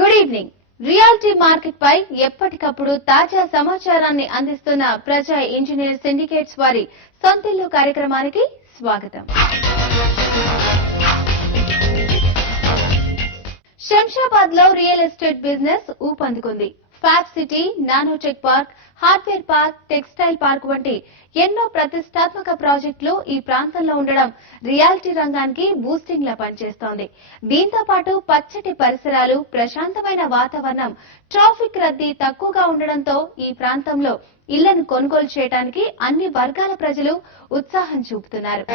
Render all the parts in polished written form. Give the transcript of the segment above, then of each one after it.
Good evening. Reality market పై ఎప్పటికప్పుడు తాజా సమాచారాన్ని అందిస్తున్న ప్రజా ఇంజనీర్ సిండికేట్స్ వారి సొంతిల్లు కార్యక్రమానికి స్వాగతం. శంషాబాద్ లో రియల్ ఎస్టేట్ బిజినెస్ ఊపందుకుంది. Fab city, nanotech park, hardware park, textile park వంటి ఎన్నో ప్రతిష్టాత్మక ప్రాజెక్టులు ఈ ప్రాంతంలో ఉండడం రియాలిటీ రంగానికి బూస్టింగ్ లా పనిచేస్తోంది. దీంతో పాటు పచ్చటి పరిసరాలు, ప్రశాంతమైన వాతావరణం, ట్రాఫిక్ రద్దీ తక్కువగా ఉండడంతో ఈ ప్రాంతంలో ఇళ్లను కొనుగోలు చేయడానికి అన్ని వర్గాల ప్రజలు ఉత్సాహం చూపుతున్నారు.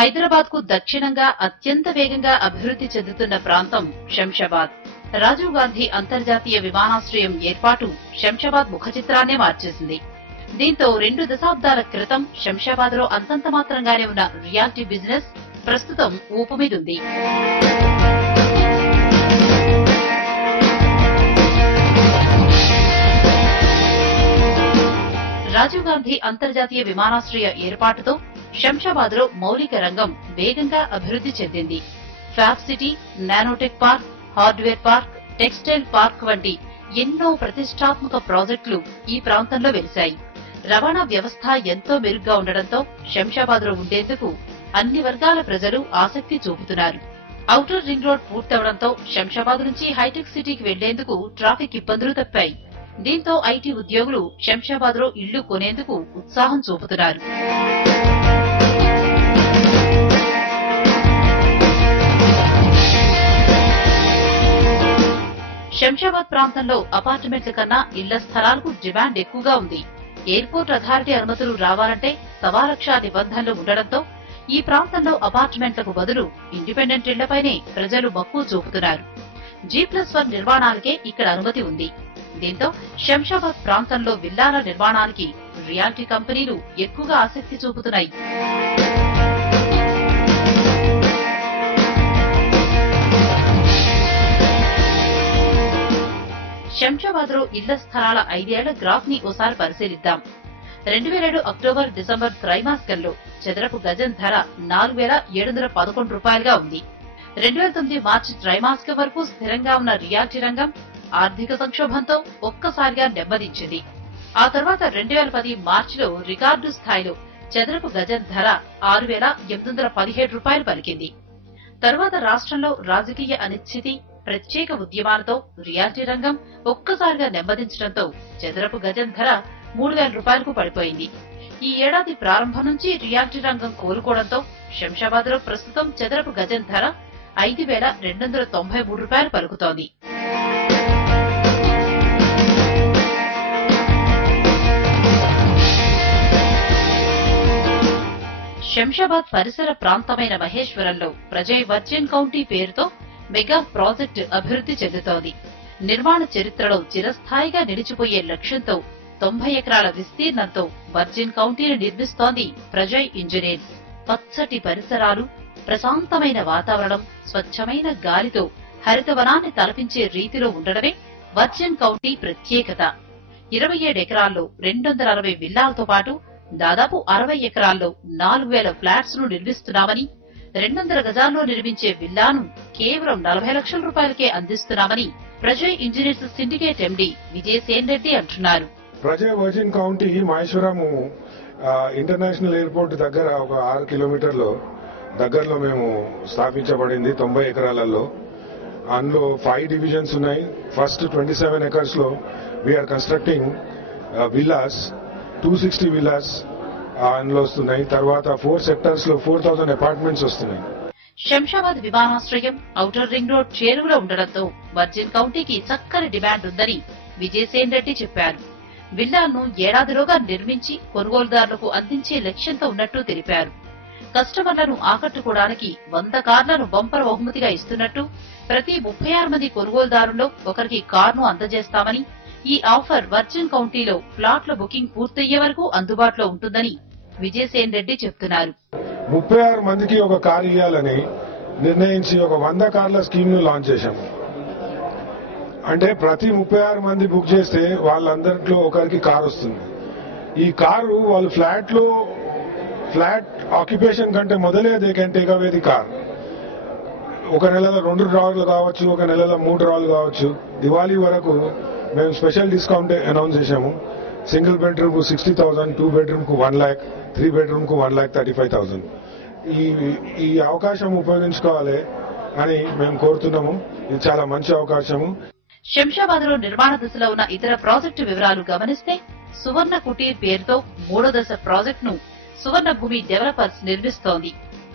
హైదరాబాద్ కు దక్షిణంగా అత్యంత వేగంగా అభివృద్ది చెందుతున్న ప్రాంతం శంషాబాద్. రాజీవ్ గాంధీ అంతర్జాతీయ విమానాశ్రయం ఏర్పాటు శంషాబాద్ ముఖ చిత్రాన్నే మార్చేసింది. దీంతో 2 దశాబ్దాల క్రితం శంషాబాద్ లో అంతంత మాత్రంగానే ఉన్న రియాలిటీ బిజినెస్ ప్రస్తుతం ఊపుమీదుంది. రాజీవ్ గాంధీ అంతర్జాతీయ విమానాశ్రయ ఏర్పాటుతో శంషాబాద్ లో మౌలిక రంగం వేగంగా అభివృద్ది చెందింది. Fab city, nanotech park, hardware park, textile park వంటి ఎన్నో ప్రతిష్టాత్మక ప్రాజెక్టులు ఈ ప్రాంతంలో వెలిశాయి. రవాణా వ్యవస్థ ఎంతో మెరుగ్గా ఉండడంతో శంషాబాద్ లో ఉండేందుకు అన్ని వర్గాల ప్రజలు ఆసక్తి చూపుతున్నారు. ఔటర్ రింగ్ రోడ్ పూర్తవడంతో శంషాబాద్ నుంచి హైటెక్ సిటీకి వెళ్లేందుకు ట్రాఫిక్ ఇబ్బందులు తప్పాయి. దీంతో ఐటీ ఉద్యోగులు శంషాబాద్ లో ఇళ్లు కొనేందుకు ఉత్సాహం చూపుతున్నారు. శంషాబాద్ ప్రాంతంలో అపార్ట్మెంట్ల కన్నా ఇళ్ల స్థలాలకు డిమాండ్ ఎక్కువగా ఉంది. ఎయిర్పోర్ట్ అథారిటీ అనుమతులు రావాలంటే 1,00,000 నిబంధనలు ఉండడంతో ఈ ప్రాంతంలో అపార్ట్మెంట్లకు బదులు ఇండిపెండెంట్ ఇళ్లపైనే ప్రజలు మక్కువ చూపుతున్నారు. G+1 నిర్మాణాలకే ఇక్కడ అనుమతి ఉంది. దీంతో శంషాబాద్ ప్రాంతంలో విల్లాల నిర్మాణానికి రియాలిటీ కంపెనీలు ఎక్కువగా ఆసక్తి చూపుతున్నాయి. శంషాబాద్ లో ఇళ్ల స్థలాల 5 ఏళ్ల గ్రాఫ్ ని ఓసారి పరిశీలిద్దాం. 2007 అక్టోబర్-డిసెంబర్ త్రైమాసికంలో చదరపు గజం ధర 4,711 రూపాయలుగా ఉంది. 2009 మార్చి త్రైమాసికం వరకు స్థిరంగా ఉన్న రియాలిటీ రంగం ఆర్థిక సంక్షోభంతో ఒక్కసారిగా నెమ్మదించింది. ఆ తర్వాత 2010 మార్చిలో రికార్డు స్థాయిలో చదరపు గజం ధర 6,817 రూపాయలు పలికింది. తరువాత రాష్ట్రంలో రాజకీయ అనిశ్చితి, ప్రత్యేక ఉద్యమాలతో రియాలిటీ రంగం ఒక్కసారిగా నెమ్మదించడంతో చదరపు గజం ధర 3,000 రూపాయలకు పడిపోయింది. ఈ ఏడాది ప్రారంభం నుంచి రియాలిటీ రంగం కోలుకోవడంతో శంషాబాద్ లో ప్రస్తుతం చదరపు గజం ధర 5,293 రూపాయలు పలుకుతోంది. శంషాబాద్ పరిసర ప్రాంతమైన మహేశ్వరంలో ప్రజయ్ వర్జిన్ కౌంటీ పేరుతో మెగా ప్రాజెక్టు అభివృద్ది చెందుతోంది. నిర్మాణ చరిత్రలో చిరస్థాయిగా నిలిచిపోయే లక్ష్యంతో 90 ఎకరాల విస్తీర్ణంతో వర్జిన్ కౌంటీని నిర్మిస్తోంది ప్రజయ్ ఇంజనీర్స్. పచ్చటి పరిసరాలు, ప్రశాంతమైన వాతావరణం, స్వచ్ఛమైన గాలితో హరితవనాన్ని తలపించే రీతిలో ఉండడమే వర్జిన్ కౌంటీ ప్రత్యేకత. 27 ఎకరాల్లో 260 విల్లాలతో పాటు దాదాపు 60 ఎకరాల్లో 4,000 ఫ్లాట్స్ ను నిర్మిస్తున్నామని, 200 గజాల్లో నిర్మించే విల్లాను కేవలం 40 లక్షల రూపాయలకే అందిస్తున్నామని Prajay engineers syndicate MD Vijayasen Reddy అంటున్నారు. Prajay virgin county Maheshwaram international airport దగ్గర ఒక 6 కిలోమీటర్లో దగ్గరలో మేము స్థాపించబడింది. 90 ఎకరాలలో అందులో 5 డివిజన్స్ ఉన్నాయి. ఫస్ట్ 27 ఎకర్స్ లో వీఆర్ కన్స్ట్రక్టింగ్ విల్లాస్, 260 విల్లాస్ అందులో వస్తున్నాయి. తర్వాత 4 సెక్టర్స్ లో 4,000 అపార్ట్మెంట్స్ వస్తున్నాయి. శంషాబాద్ విమానాశ్రయం, ఔటర్ రింగ్ రోడ్ చేరువలో ఉండడంతో వర్జిన్ కౌంటీకి చక్కని డిమాండ్ ఉందని విజయసేన్ రెడ్డి చెప్పారు. విల్లాలను ఏడాదిలోగా నిర్మించి కొనుగోలుదారులకు అందించే లక్ష్యంతో ఉన్నట్టు తెలిపారు. కస్టమర్లను ఆకట్టుకోవడానికి 100 కార్లను బంపర్ బహుమతిగా ఇస్తున్నట్టు, ప్రతి 36 మంది కొనుగోలుదారుల్లో ఒకరికి కారును అందజేస్తామని, ఈ ఆఫర్ వర్జిన్ కౌంటీలో ఫ్లాట్ల బుకింగ్ పూర్తయ్యే వరకు అందుబాటులో ఉంటుందని విజయసేన్ రెడ్డి చెప్తున్నారు. 36 మందికి ఒక కారు ఇవ్వాలని నిర్ణయించి ఒక 100 కార్ల స్కీమ్ ను లాంచ్ చేశాము. అంటే ప్రతి 36 మంది బుక్ చేస్తే వాళ్ళందరిలో ఒకరికి కారు వస్తుంది. ఈ కారు వాళ్ళు ఫ్లాట్ లో ఫ్లాట్ ఆక్యుపేషన్ కంటే మొదలే they can take away the car. ఒక నెలలో 2 రాళ్ళు కావచ్చు, ఒక నెలలో 3 రాళ్ళు కావచ్చు. దివాళీ వరకు మేము స్పెషల్ డిస్కౌంట్ అనౌన్స్ చేశాము. సింగిల్ బెడ్రూమ్ కు 60,000, 2 బెడ్రూమ్ కు 1 lakh, 3 బెడ్రూమ్ కు 1,35,000. ఈ అవకాశం ఉపయోగించుకోవాలి అని మేము కోరుతున్నాము. ఇది చాలా మంచి అవకాశము. శంషాబాద్ లో నిర్మాణ దశలో ఉన్న ఇతర ప్రాజెక్టు వివరాలు గమనిస్తే సువర్ణ కుటీర్ పేరుతో 3వ దశ ప్రాజెక్టును సువర్ణ భూమి డెవలపర్స్ నిర్మిస్తోంది.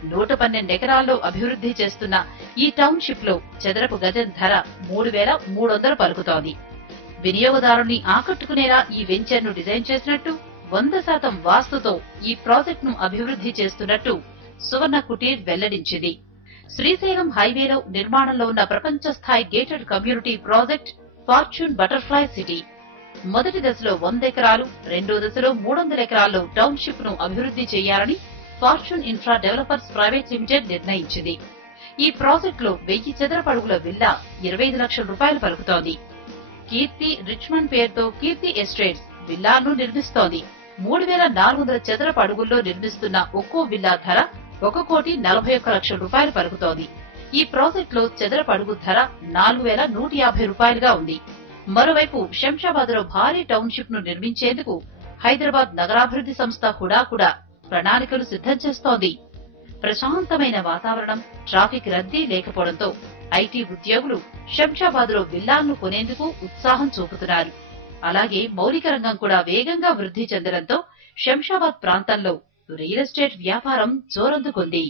112 ఎకరాల్లో అభివృద్ది చేస్తున్న ఈ టౌన్షిప్ లో చదరపు గజం ధర 3,300 పలుకుతోంది. వినియోగదారుని ఆకట్టుకునేలా ఈ వెంచర్ ను డిజైన్ చేసినట్టు, 100% వాస్తుతో ఈ ప్రాజెక్టును అభివృద్ది చేస్తున్నట్టు సువర్ణ కుటీర్ వెల్లడించింది. శ్రీశైలం హైవేలో నిర్మాణంలో ఉన్న ప్రపంచ స్థాయి gated community project fortune butterfly city. మొదటి దశలో 100 ఎకరాలు, రెండో దశలో 300 ఎకరాల్లో టౌన్షిప్ ను అభివృద్ది చేయాలని fortune infra developers private limited నిర్ణయించింది. ఈ ప్రాజెక్టులో 1000 చదరపు అడుగుల విల్లా 25 లక్షల రూపాయలు పలుకుతోంది. కీర్తి రిచ్మండ్ పేరుతో కీర్తి ఎస్టేట్స్ విల్లాలను నిర్మిస్తోంది. 3,400 చదరపు అడుగుల్లో నిర్మిస్తున్న ఒక్కో విల్లా ధర 1,41 లక్షల రూపాయలు పలుకుతోంది. ఈ ప్రాజెక్టులో చదరపు అడుగు ధర 4,150 రూపాయలుగా ఉంది. మరోవైపు శంషాబాద్ లో భారీ టౌన్షిప్ ను నిర్మించేందుకు హైదరాబాద్ నగరాభివృద్ది సంస్థ హుడా కూడా ప్రణాళికలు సిద్ధం చేస్తోంది. ప్రశాంతమైన వాతావరణం, ట్రాఫిక్ రద్దీ లేకపోవడంతో ఐటీ ఉద్యోగులు శంషాబాద్ లో విల్లాలను కొనేందుకు ఉత్సాహం చూపుతున్నారు. అలాగే మౌలిక రంగం కూడా వేగంగా వృద్ధి చెందడంతో శంషాబాద్ ప్రాంతంలో రియల్ ఎస్టేట్ వ్యాపారం జోరందుకుంది.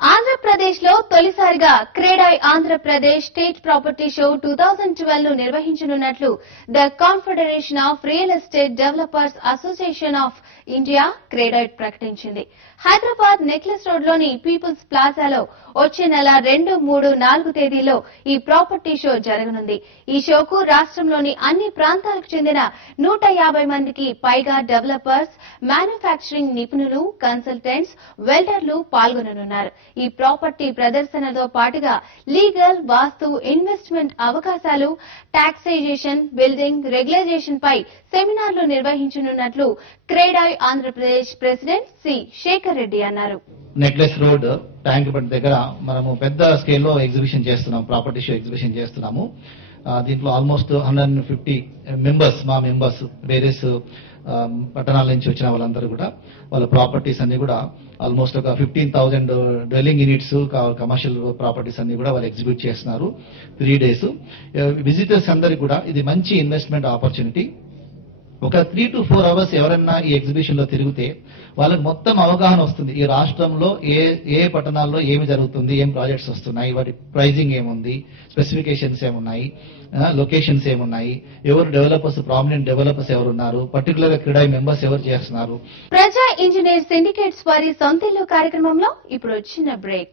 ఆంధ్రప్రదేశ్ లో తొలిసారిగా CREDAI Andhra Pradesh state property show 2012 ను నిర్వహించనున్నట్లు the confederation of real estate developers association of India CREDAI ప్రకటించింది. హైదరాబాద్ నెక్లెస్ రోడ్ లోని పీపుల్స్ ప్లాజాలో వచ్చే నెల 2, 3, 4 తేదీల్లో ఈ ప్రాపర్టీ షో జరగనుంది. ఈ షోకు రాష్ట్రంలోని అన్ని ప్రాంతాలకు చెందిన 150 మందికి పైగా డెవలపర్స్, మ్యానుఫ్యాక్చరింగ్ నిపుణులు, కన్సల్టెంట్స్, వెల్డర్లు పాల్గొననున్నారు. ఈ ప్రాపర్టీ ప్రదర్శనతో పాటుగా లీగల్, వాస్తు, ఇన్వెస్ట్మెంట్ అవకాశాలు, టాక్సేషన్, బిల్డింగ్ రెగ్యులైజేషన్ పై సెమినార్లు నిర్వహించనున్నట్లు క్రేడాయ్ ఆంధ్రప్రదేశ్ ప్రెసిడెంట్ సి శేఖర్ రెడ్డి అన్నారు. నెక్లెస్ రోడ్ ట్యాంక్ బండ్ దగ్గర మనము పెద్ద స్కేల్లో ఎగ్జిబిషన్ చేస్తున్నాం, ప్రాపర్టీ షో ఎగ్జిబిషన్ చేస్తున్నాము. దీంట్లో ఆల్మోస్ట్ 150 మెంబర్స్, మా మెంబర్స్ వేరియస్ పట్టణాల నుంచి వచ్చిన వాళ్ళందరూ కూడా వాళ్ళ ప్రాపర్టీస్ అన్ని కూడా ఆల్మోస్ట్ ఒక 15,000 డ్వెల్లింగ్ యూనిట్స్, కమర్షియల్ ప్రాపర్టీస్ అన్ని కూడా వాళ్ళు ఎగ్జిబిట్ చేస్తున్నారు 3 days. విజిటర్స్ అందరికీ కూడా ఇది మంచి ఇన్వెస్ట్మెంట్ ఆపర్చునిటీ. ఒక 3 to 4 hours ఎవరన్నా ఈ ఎగ్జిబిషన్ లో తిరిగితే వాళ్ళకి మొత్తం అవగాహన వస్తుంది. ఈ రాష్ట్రంలో ఏ పట్టణాల్లో ఏమి జరుగుతుంది, ఏం ప్రాజెక్ట్స్ వస్తున్నాయి, వాటి ప్రైజింగ్ ఏముంది, స్పెసిఫికేషన్స్ ఏమున్నాయి, లొకేషన్స్ ఏమున్నాయి, ఎవరు డెవలపర్స్, ప్రామినెంట్ డెవలపర్స్ ఎవరున్నారు, పర్టికులర్ గా క్రీడా మెంబర్స్ ఎవరు చేస్తున్నారు. ప్రజా ఇంజనీర్ సిండికేట్స్ వారి సొంతిల్లు కార్యక్రమంలో ఇప్పుడు వచ్చిన బ్రేక్.